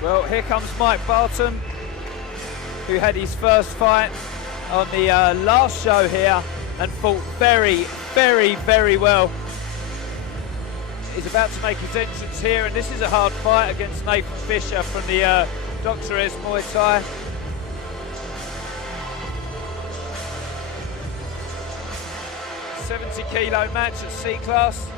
Well, here comes Mike Barton, who had his first fight on the last show here and fought very, very, very well. He's about to make his entrance here, and this is a hard fight against Nathan Fisher from the Dr. Muay Thai. $70-kilo match at C class.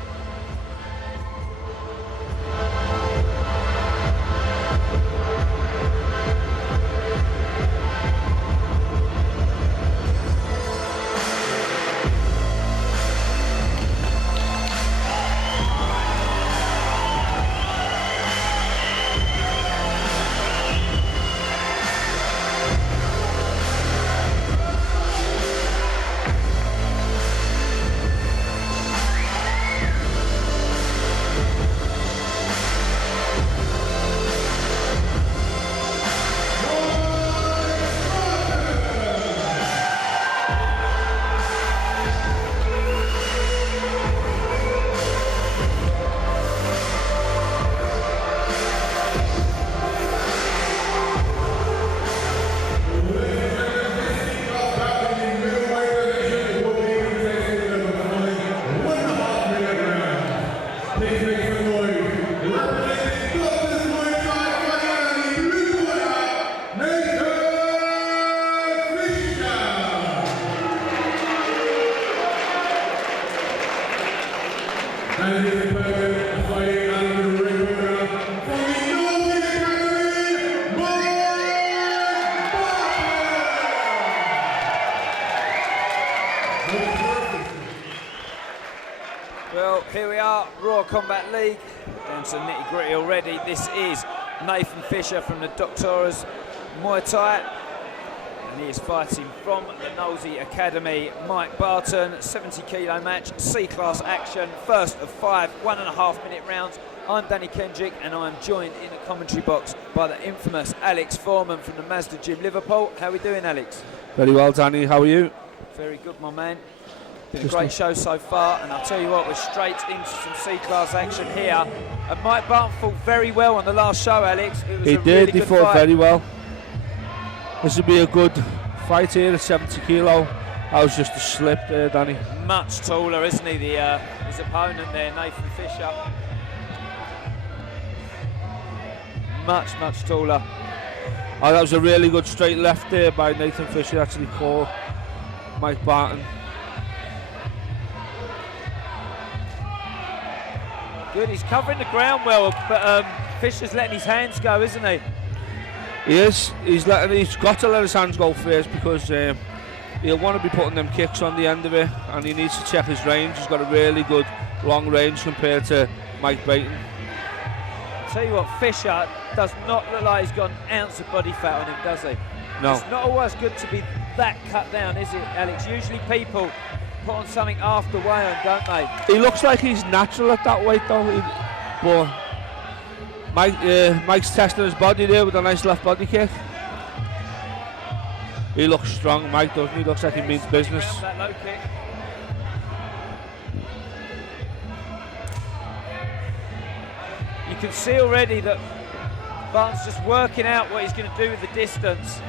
Well, here we are, Raw Combat League, down to the nitty-gritty already. This is Nathan Fisher from the Doctors Muay Thai, and he is fighting from the Nosey Academy. Mike Barton, 70-kilo match, C-class action, first of 5 1.5-minute rounds. I'm Danny Kendrick, and I'm joined in the commentary box by the infamous Alex Foreman from the Mazda Gym Liverpool. How are we doing, Alex? Very well, Danny. How are you? Very good, my man. Been a great show so far, and I'll tell you what, we're straight into some C-class action here. And Mike Barton fought very well on the last show, Alex. It was he a did, really he good fought fight. very well. This would be a good fight here at 70 kilo. That was just a slip there, Danny. Much taller, isn't he, his opponent there, Nathan Fisher. Much taller. Oh, that was a really good straight left there by Nathan Fisher, actually caught Mike Barton. Good, he's covering the ground well, but Fisher's letting his hands go, isn't he? He is. He's got to let his hands go first, because he'll want to be putting them kicks on the end of it, and he needs to check his range. He's got a really good long range compared to Mike Barton. I'll tell you what, Fisher does not look like he's got an ounce of body fat on him, does he? No. It's not always good to be that cut down, is it, Alex? Usually people put on something after weigh-on, don't they? He looks like he's natural at that weight, though. But Mike's testing his body there with a nice left body kick. He looks strong, Mike, doesn't he? Looks like he means business. That low kick. You can see already that Barton's just working out what he's going to do with the distance.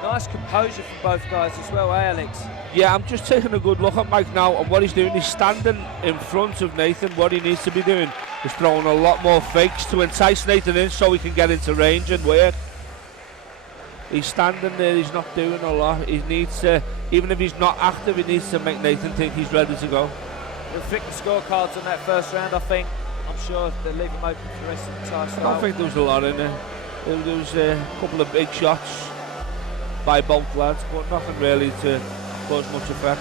Nice composure from both guys as well, eh, Alex? Yeah, I'm just taking a good look at Mike now, and what he's doing, he's standing in front of Nathan. What he needs to be doing is throwing a lot more fakes to entice Nathan in so he can get into range and work. He's standing there, he's not doing a lot. He needs to, even if he's not active, he needs to make Nathan think he's ready to go. He'll flick the scorecards on that first round, I think. I'm sure they'll leave him open for the rest of the time. I don't think there was a lot in there. There was a couple of big shots by both lads, but nothing really to cause much effect.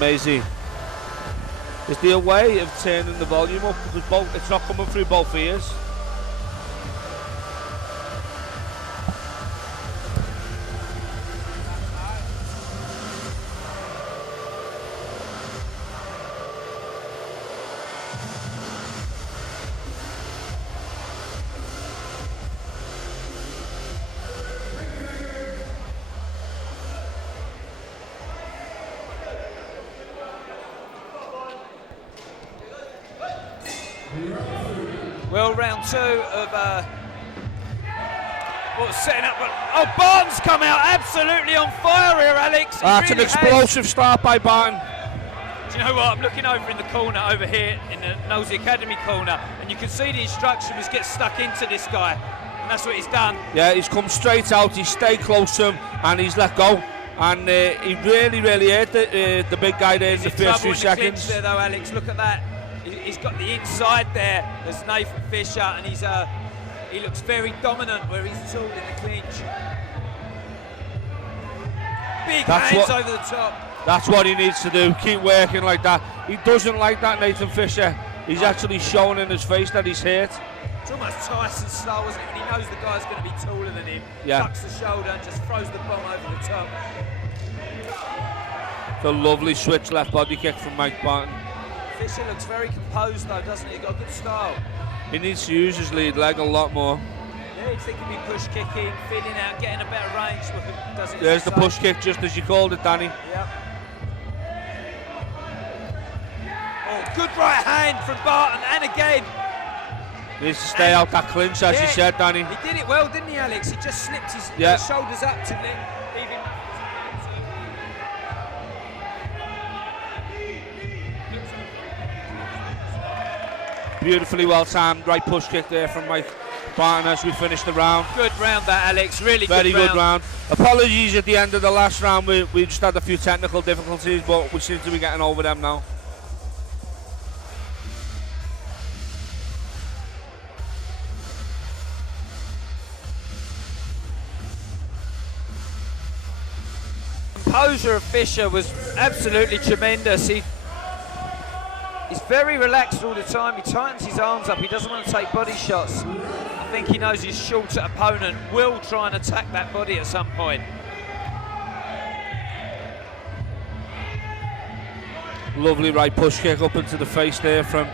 Maisie, is there a way of turning the volume up, because it's not coming through both ears? Well, round two of setting up. Oh, Barton's come out absolutely on fire here, Alex. That's an explosive start by Barton. Do you know what? I'm looking over in the corner over here in the Nosey Academy corner, and you can see the instruction was get stuck into this guy, and that's what he's done. Yeah, he's come straight out. He's stayed close to him, and he's let go. And he really hurt the big guy there in the first few seconds. There, though, Alex, look at that. He's got the inside there. There's Nathan Fisher, and he looks very dominant where he's tooled in the clinch. Big hands over the top. That's what he needs to do. Keep working like that. He doesn't like that, Nathan Fisher. He's actually showing in his face that he's hurt. It's almost Tyson style, wasn't it? When he knows the guy's going to be taller than him, ducks the shoulder and just throws the bomb over the top. It's a lovely switch left body kick from Mike Barton. Fisher looks very composed though, doesn't he? He's got a good style. He needs to use his lead leg a lot more. Yeah, he's thinking be push kicking, feeding out, getting a better range. There's the push kick, just as you called it, Danny. Yep. Oh, good right hand from Barton, and again. Needs to stay out that clinch, as you said, Danny. He did it well, didn't he, Alex? He just slipped his shoulders up to leave him. Beautifully well timed, right push kick there from Mike Barton as we finish the round. Good round that, Alex, really Very good round. Apologies at the end of the last round, we just had a few technical difficulties, but we seem to be getting over them now. Composure of Fisher was absolutely tremendous. He's very relaxed all the time. He tightens his arms up. He doesn't want to take body shots. I think he knows his shorter opponent will try and attack that body at some point. Lovely right push kick up into the face there from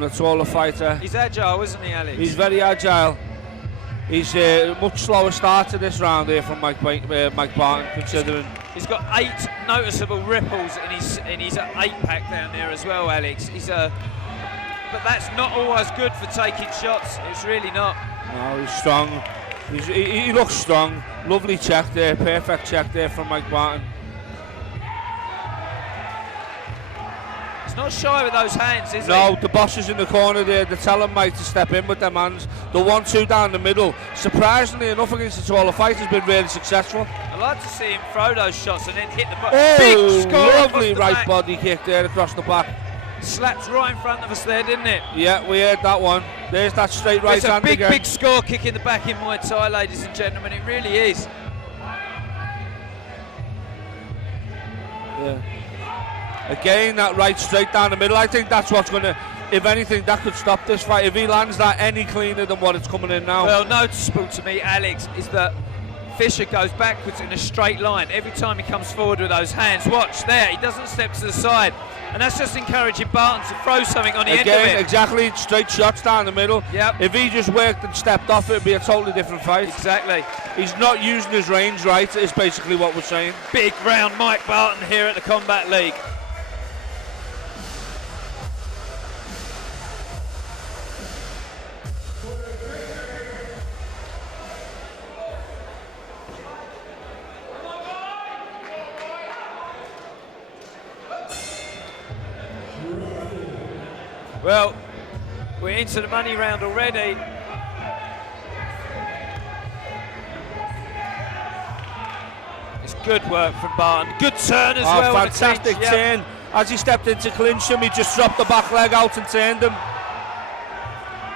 the taller fighter. He's agile, isn't he, Alex? He's very agile. He's a much slower start to this round here from Mike Barton, considering. He's got 8 noticeable ripples in his 8-pack down there as well, Alex. But that's not always good for taking shots. It's really not. No, he's strong. He looks strong. Lovely check there, perfect check there from Mike Barton. He's not shy with those hands, is he? No, the boss is in the corner there. They're telling Mike to step in with them hands. The 1-2 down the middle, surprisingly enough against the taller fighter, has been really successful. I'd like to see him throw those shots and then hit the body. Oh, big score, lovely right body kick there across the back. Slapped right in front of us there, didn't it? Yeah, we heard that one. There's that straight right hand again. It's a big score kick in the back in Muay Thai, ladies and gentlemen. It really is. Yeah. Again, that right straight down the middle. I think that's what's going to, if anything, that could stop this fight. If he lands that any cleaner than what it's coming in now. Well, noticeable to me, Alex, is that Fisher goes backwards in a straight line every time he comes forward with those hands. Watch there, he doesn't step to the side. And that's just encouraging Barton to throw something on the end of it. Again, exactly, straight shots down the middle. Yep. If he just worked and stepped off, it'd be a totally different fight. Exactly. He's not using his range right, is basically what we're saying. Big round Mike Barton here at the Combat League. Well, We're into the money round already. It's good work from Barton. Good turn as well. Fantastic turn. As he stepped into clinch him, he just dropped the back leg out and turned him.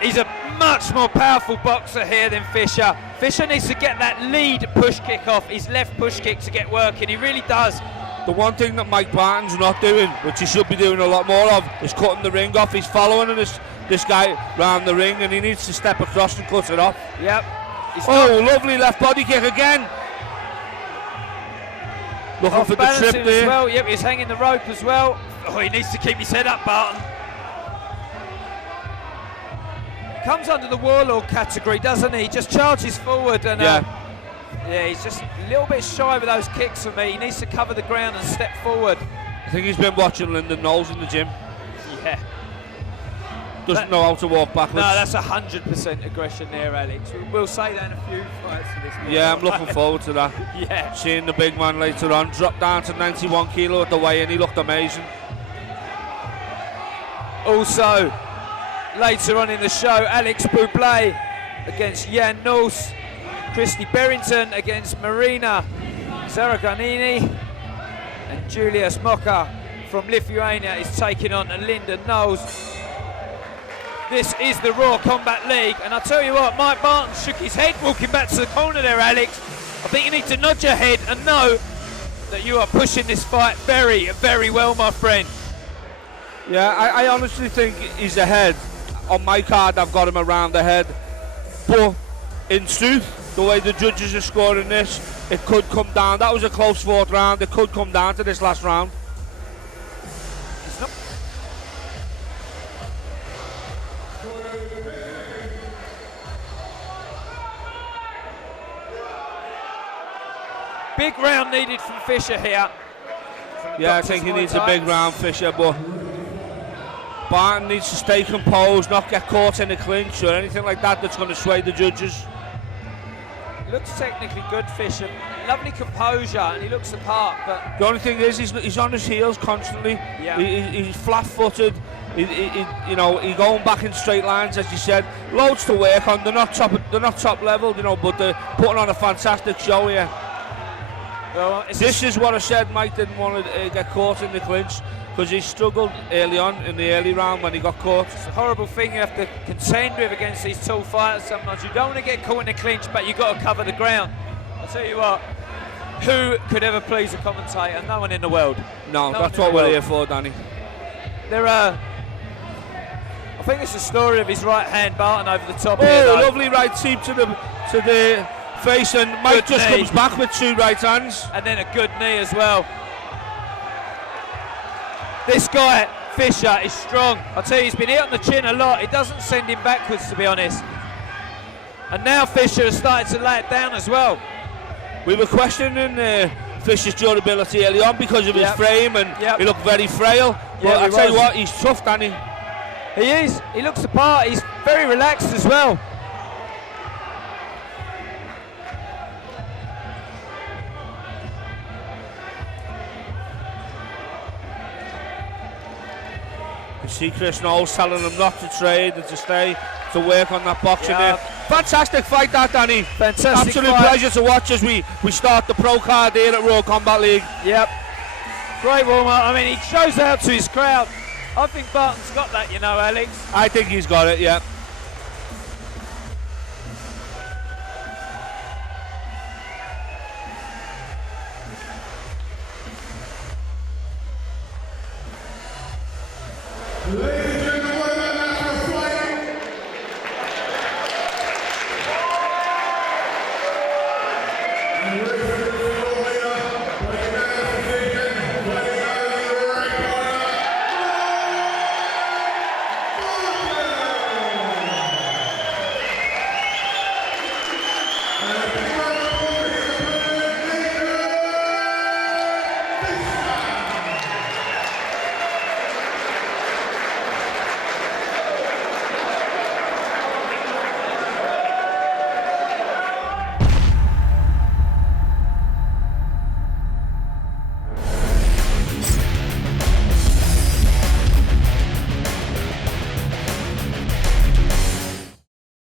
He's a much more powerful boxer here than Fisher. Fisher needs to get that lead push kick off, his left push kick to get working. He really does. The one thing that Mike Barton's not doing, which he should be doing a lot more of, is cutting the ring off. He's following this guy round the ring, and he needs to step across and cut it off. Yep. Lovely left body kick again. Looking for the trip there. As well. Yep, he's hanging the rope as well. Oh, he needs to keep his head up, Barton. Comes under the warlord category, doesn't he? Just charges forward and yeah, he's just a little bit shy with those kicks for me. He needs to cover the ground and step forward. I think he's been watching Lyndon Knowles in the gym. Yeah. Doesn't know how to walk backwards. No, that's 100% aggression there, Alex. We'll say that in a few fights for this. Yeah, I'm looking forward to that. Yeah. Seeing the big man later on drop down to 91 kilo at the weigh-in, he looked amazing. Also, later on in the show, Alex Bublé against Jan Noos, Christy Berrington against Marina Zaraganini, and Julius Moka from Lithuania is taking on Lyndon Knowles. This is the Raw Combat League, and I'll tell you what, Mike Barton shook his head walking back to the corner there, Alex. I think you need to nod your head and know that you are pushing this fight very, very well, my friend. Yeah, I honestly think he's ahead. On my card, I've got him around the head. But in truth, the way the judges are scoring this, it could come down. That was a close fourth round. It could come down to this last round. Big round needed from Fisher here. Yeah, I think he needs a big round, Fisher, but Barton needs to stay composed, not get caught in a clinch or anything like that that's going to sway the judges. Looks technically good, Fisher. Lovely composure, and he looks the part, but the only thing is he's on his heels constantly. Yeah. He's flat-footed. He's going back in straight lines, as you said. Loads to work on. They're not top level, but they're putting on a fantastic show here. Well, this is what I said. Mike didn't want to get caught in the clinch because he struggled early on in the early round when he got caught. It's a horrible thing you have to contend with against these tall fighters. Sometimes you don't want to get caught in the clinch, but you've got to cover the ground. I'll tell you what, who could ever please a commentator? No one in the world. No, that's what we're here for, Danny. I think it's the story of his right hand, Barton, over the top here. Oh, lovely right sweep to the face, and Mike just comes back with two right hands. And then a good knee as well. This guy, Fisher, is strong. I'll tell you, he's been hit on the chin a lot. It doesn't send him backwards, to be honest. And now Fisher has started to lay it down as well. We were questioning Fisher's durability early on because of his frame, and he looked very frail. But I'll tell you what, he's tough, Danny. He is. He looks the part. He's very relaxed as well. You see Chris Knowles telling him not to trade and to stay, to work on that boxing there. Fantastic fight that, Danny. Fantastic Absolute fight. pleasure to watch as we start the pro card here at Raw Combat League. Yep. Great warm-up. I mean, he shows out to his crowd. I think Barton's got that, Alex. I think he's got it, yeah.